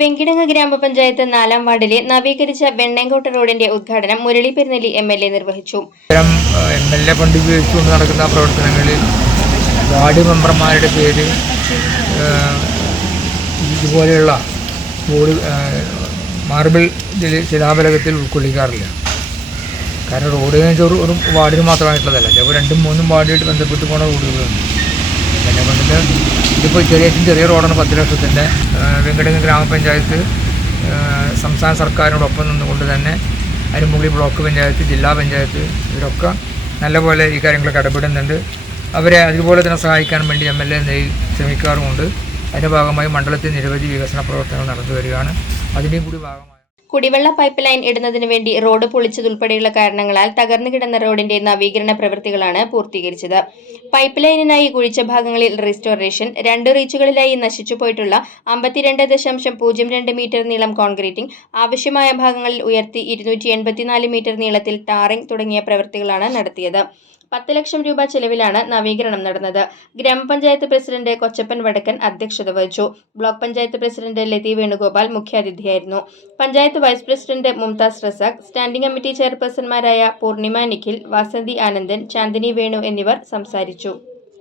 വെങ്കിടങ്ങ് ഗ്രാമപഞ്ചായത്ത് നാലാം വാർഡിലെ നവീകരിച്ച വെണ്ണേങ്കോട്ട റോഡിന്റെ ഉദ്ഘാടനം Murali Perunnelli M L A നിർവഹിച്ചു. നടക്കുന്ന പ്രവർത്തനങ്ങളിൽ വാർഡ് മെമ്പർമാരുടെ പേര് ഇതുപോലെയുള്ള മാർബിൾ ഇതിൽ ശിലാഫലകത്തിൽ ഉൾക്കൊള്ളിക്കാറില്ല. കാരണം റോഡ് ഒരു വാർഡിന് മാത്രമായിട്ടുള്ളതല്ല. ചിലപ്പോൾ രണ്ടും മൂന്നും വാർഡുമായിട്ട് ബന്ധപ്പെട്ട് പോണ റോഡുകളുണ്ട്. ഇതിപ്പോൾ ചെറിയ ചെറിയ റോഡാണ് പത്ത് ലക്ഷത്തിന്റെ വെങ്കടങ്ങ് ഗ്രാമപഞ്ചായത്ത് സംസ്ഥാന സർക്കാരിനോടൊപ്പം നിന്നുകൊണ്ട് തന്നെ അരിമുകളി ബ്ലോക്ക് പഞ്ചായത്ത് ജില്ലാ പഞ്ചായത്ത് ഇവരൊക്കെ നല്ലപോലെ ഈ കാര്യങ്ങളൊക്കെ ഇടപെടുന്നുണ്ട്. അവരെ അതുപോലെ തന്നെ സഹായിക്കാൻ വേണ്ടി എം എൽ എ ശ്രമിക്കാറുമുണ്ട്. അതിന്റെ ഭാഗമായി മണ്ഡലത്തിൽ നിരവധി വികസന പ്രവർത്തനങ്ങൾ നടന്നു വരികയാണ്. അതിന്റെയും കൂടി ഭാഗമായി കുടിവെള്ള പൈപ്പ് ലൈൻ ഇടുന്നതിന് വേണ്ടി റോഡ് പൊളിച്ചതുൾപ്പെടെയുള്ള കാരണങ്ങളാൽ തകർന്നു കിടന്ന റോഡിന്റെ നവീകരണ പ്രവൃത്തികളാണ് പൂർത്തീകരിച്ചത്. പൈപ്പ് ലൈനിനായി കുഴിച്ച ഭാഗങ്ങളിൽ റീസ്റ്റോറേഷൻ രണ്ട് റീച്ചുകളിലായി നശിച്ചുപോയിട്ടുള്ള അമ്പത്തിരണ്ട് ദശാംശം പൂജ്യം രണ്ട് മീറ്റർ നീളം കോൺക്രീറ്റിംഗ് ആവശ്യമായ ഭാഗങ്ങളിൽ ഉയർത്തി ഇരുന്നൂറ്റി എൺപത്തിനാല് മീറ്റർ നീളത്തിൽ ടാറിംഗ് തുടങ്ങിയ പ്രവൃത്തികളാണ് നടത്തിയത്. പത്ത് ലക്ഷം രൂപ ചെലവിലാണ് നവീകരണം നടന്നത്. ഗ്രാമപഞ്ചായത്ത് പ്രസിഡന്റ് കൊച്ചപ്പൻ വടക്കൻ അധ്യക്ഷത വഹിച്ചു. Block panchayat president Lathi Venugopal മുഖ്യാതിഥിയായിരുന്നു. Panchayat vice president Mumtaz Razak standing committee ചെയർപേഴ്സൺമാരായ Poornima Nikhil Vasanthi Anandan Chandini Venu എന്നിവർ സംസാരിച്ചു.